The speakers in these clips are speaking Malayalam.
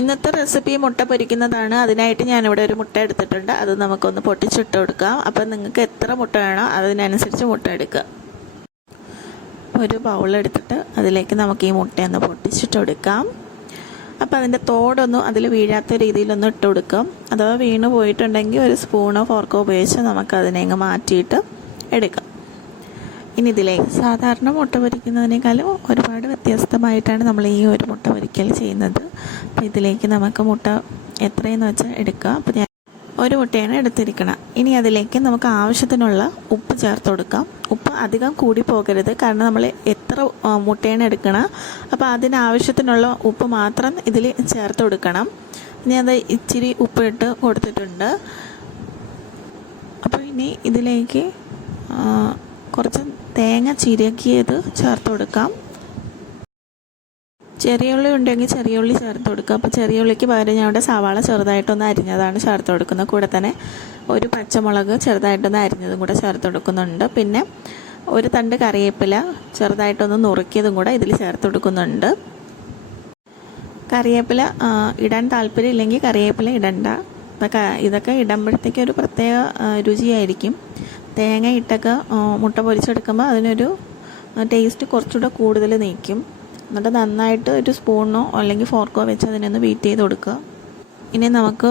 ഇന്നത്തെ റെസിപ്പി മുട്ട പൊരിക്കുന്നതാണ്. അതിനായിട്ട് ഞാനിവിടെ ഒരു മുട്ട എടുത്തിട്ടുണ്ട്. അത് നമുക്കൊന്ന് പൊട്ടിച്ചിട്ട് കൊടുക്കാം. അപ്പം നിങ്ങൾക്ക് എത്ര മുട്ട വേണോ അതിനനുസരിച്ച് മുട്ട എടുക്കുക. ഒരു ബൗളെടുത്തിട്ട് അതിലേക്ക് നമുക്ക് ഈ മുട്ടയൊന്ന് പൊട്ടിച്ചിട്ട് കൊടുക്കാം. അപ്പോൾ അതിൻ്റെ തോടൊന്നും അതിൽ വീഴാത്ത രീതിയിലൊന്ന് ഇട്ട് കൊടുക്കാം. അഥവാ വീണ് പോയിട്ടുണ്ടെങ്കിൽ ഒരു സ്പൂണോ ഫോർക്കോ ഉപയോഗിച്ച് നമുക്കതിനെ അങ്ങ് മാറ്റിയിട്ട് എടുക്കാം. ഇനി ഇതിലേക്ക് സാധാരണ മുട്ട പൊരിക്കുന്നതിനേക്കാളും ഒരുപാട് വ്യത്യസ്തമായിട്ടാണ് നമ്മൾ ഈ ഒരു മുട്ട പൊരിക്കൽ ചെയ്യുന്നത്. അപ്പോൾ ഇതിലേക്ക് നമുക്ക് മുട്ട എത്രയെന്ന് വെച്ചാൽ എടുക്കുക. അപ്പോൾ ഞാൻ ഒരു മുട്ടയാണ് എടുത്തിരിക്കണം. ഇനി അതിലേക്ക് നമുക്ക് ആവശ്യത്തിനുള്ള ഉപ്പ് ചേർത്ത് കൊടുക്കാം. ഉപ്പ് അധികം കൂടി പോകരുത്, കാരണം നമ്മൾ എത്ര മുട്ടയാണ് എടുക്കണം അപ്പോൾ അതിനാവശ്യത്തിനുള്ള ഉപ്പ് മാത്രം ഇതിൽ ചേർത്ത് കൊടുക്കണം. ഞാനത് ഇച്ചിരി ഉപ്പിട്ട് കൊടുത്തിട്ടുണ്ട്. അപ്പോൾ ഇനി ഇതിലേക്ക് കുറച്ച് തേങ്ങ ചിരകിയത് ചേർത്ത് കൊടുക്കാം. ചെറിയ ഉള്ളി ഉണ്ടെങ്കിൽ ചെറിയ ഉള്ളി ചേർത്ത് കൊടുക്കുക. അപ്പോൾ ചെറിയ ഉള്ളിക്ക് പകരം ഞാൻ ഇവിടെ സവാള ചെറുതായിട്ടൊന്ന് അരിഞ്ഞതാണ് ചേർത്ത് കൊടുക്കുന്നത്. കൂടെ തന്നെ ഒരു പച്ചമുളക് ചെറുതായിട്ടൊന്ന് അരിഞ്ഞതും കൂടെ ചേർത്ത് കൊടുക്കുന്നുണ്ട്. പിന്നെ ഒരു തണ്ട് കറിവേപ്പില ചെറുതായിട്ടൊന്ന് നുറുക്കിയതും കൂടെ ഇതിൽ ചേർത്ത് കൊടുക്കുന്നുണ്ട്. കറിവേപ്പില ഇടാൻ താല്പര്യം ഇല്ലെങ്കിൽ കറിവേപ്പില ഇടണ്ട. ഇതൊക്കെ ഇടുമ്പോഴത്തേക്ക് ഒരു പ്രത്യേക രുചിയായിരിക്കും. തേങ്ങ ഇട്ടൊക്കെ മുട്ട പൊരിച്ചെടുക്കുമ്പോൾ അതിനൊരു ടേസ്റ്റ് കുറച്ചുകൂടെ കൂടുതൽ നിൽക്കും. എന്നിട്ട് നന്നായിട്ട് ഒരു സ്പൂണോ അല്ലെങ്കിൽ ഫോർക്കോ വെച്ച് അതിനൊന്ന് ബീറ്റ് ചെയ്ത് കൊടുക്കുക. ഇനി നമുക്ക്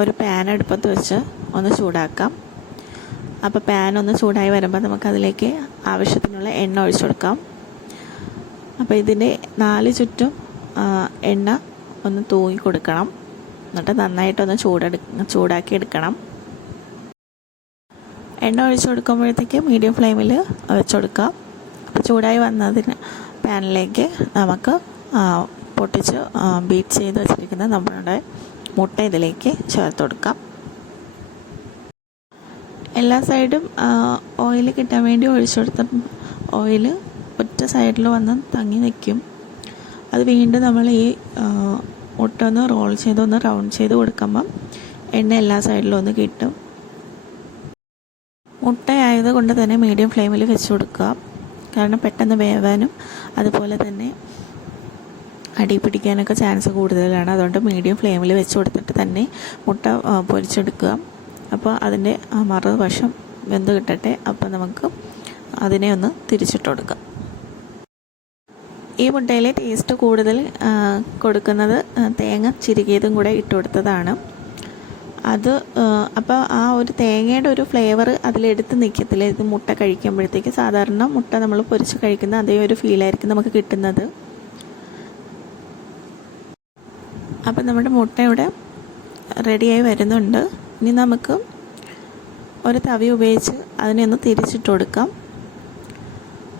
ഒരു പാൻ അടുപ്പത്ത് വെച്ച് ഒന്ന് ചൂടാക്കാം. അപ്പോൾ പാൻ ഒന്ന് ചൂടായി വരുമ്പോൾ നമുക്കതിലേക്ക് ആവശ്യത്തിനുള്ള എണ്ണ ഒഴിച്ചു കൊടുക്കാം. അപ്പോൾ ഇതിൻ്റെ 4 ചുറ്റും എണ്ണ ഒന്ന് തൂങ്ങി കൊടുക്കണം. എന്നിട്ട് നന്നായിട്ടൊന്ന് ചൂടാക്കി എടുക്കണം. എണ്ണ ഒഴിച്ചു കൊടുക്കുമ്പോഴത്തേക്ക് മീഡിയം ഫ്ലെയിമിൽ വെച്ച് കൊടുക്കാം. അപ്പോൾ ചൂടായി വന്നതിന് പാനിലേക്ക് നമുക്ക് പൊട്ടിച്ച് ബീറ്റ് ചെയ്ത് വെച്ചിരിക്കുന്ന നമ്മളുടെ മുട്ട ഇതിലേക്ക് ചേർത്ത് കൊടുക്കാം. എല്ലാ സൈഡും ഓയിൽ കിട്ടാൻ വേണ്ടി ഒഴിച്ചു കൊടുത്ത ഓയിൽ ഒറ്റ സൈഡിൽ വന്ന് തങ്ങി നിൽക്കും. അത് വീണ്ടും നമ്മൾ ഈ മുട്ട ഒന്ന് റോൾ ചെയ്ത് ഒന്ന് റൗണ്ട് ചെയ്ത് കൊടുക്കുമ്പം എണ്ണ എല്ലാ സൈഡിലും ഒന്ന് കിട്ടും. മുട്ടയായത് കൊണ്ട് തന്നെ മീഡിയം ഫ്ലെയിമിൽ വെച്ച് കൊടുക്കുക. കാരണം പെട്ടെന്ന് വേവാനും അതുപോലെ തന്നെ അടി പിടിക്കാനൊക്കെ ചാൻസ് കൂടുതലാണ്. അതുകൊണ്ട് മീഡിയം ഫ്ലെയിമിൽ വെച്ച് കൊടുത്തിട്ട് തന്നെ മുട്ട പൊരിച്ചെടുക്കുക. അപ്പോൾ അതിൻ്റെ മറുവശം വെന്ത് കിട്ടട്ടെ. അപ്പോൾ നമുക്ക് അതിനെ ഒന്ന് തിരിച്ചിട്ട് കൊടുക്കാം. ഈ മുട്ടയിൽ ടേസ്റ്റ് കൂടുതൽ കൊടുക്കുന്നത് തേങ്ങ ചിരകിയതും കൂടെ ഇട്ട് കൊടുത്തതാണ്. അത് അപ്പോൾ ആ ഒരു തേങ്ങയുടെ ഒരു ഫ്ലേവർ അതിലെടുത്ത് നിൽക്കത്തില്ല. ഇത് മുട്ട കഴിക്കുമ്പോഴത്തേക്ക് സാധാരണ മുട്ട നമ്മൾ പൊരിച്ച് കഴിക്കുന്ന അതേ ഒരു ഫീലായിരിക്കും നമുക്ക് കിട്ടുന്നത്. അപ്പം നമ്മുടെ മുട്ട ഇവിടെ റെഡിയായി വരുന്നുണ്ട്. ഇനി നമുക്ക് ഒരു തവി ഉപയോഗിച്ച് അതിനെ ഒന്ന് തിരിച്ചിട്ട് കൊടുക്കാം.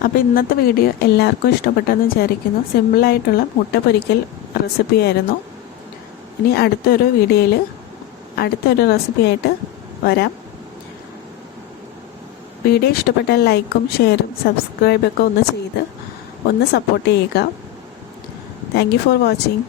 അപ്പോൾ ഇന്നത്തെ വീഡിയോ എല്ലാവർക്കും ഇഷ്ടപ്പെട്ടെന്ന് വിചാരിക്കുന്നു. സിമ്പിളായിട്ടുള്ള മുട്ട പൊരിക്കൽ റെസിപ്പി ആയിരുന്നു. ഇനി അടുത്തൊരു വീഡിയോയിൽ അടുത്തൊരു റെസിപ്പിയായിട്ട് വരാം. വീഡിയോ ഇഷ്ടപ്പെട്ടാൽ ലൈക്കും ഷെയറും സബ്സ്ക്രൈബൊക്കെ ഒന്ന് ചെയ്ത് ഒന്ന് സപ്പോർട്ട് ചെയ്യുക. Thank you for watching.